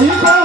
一个。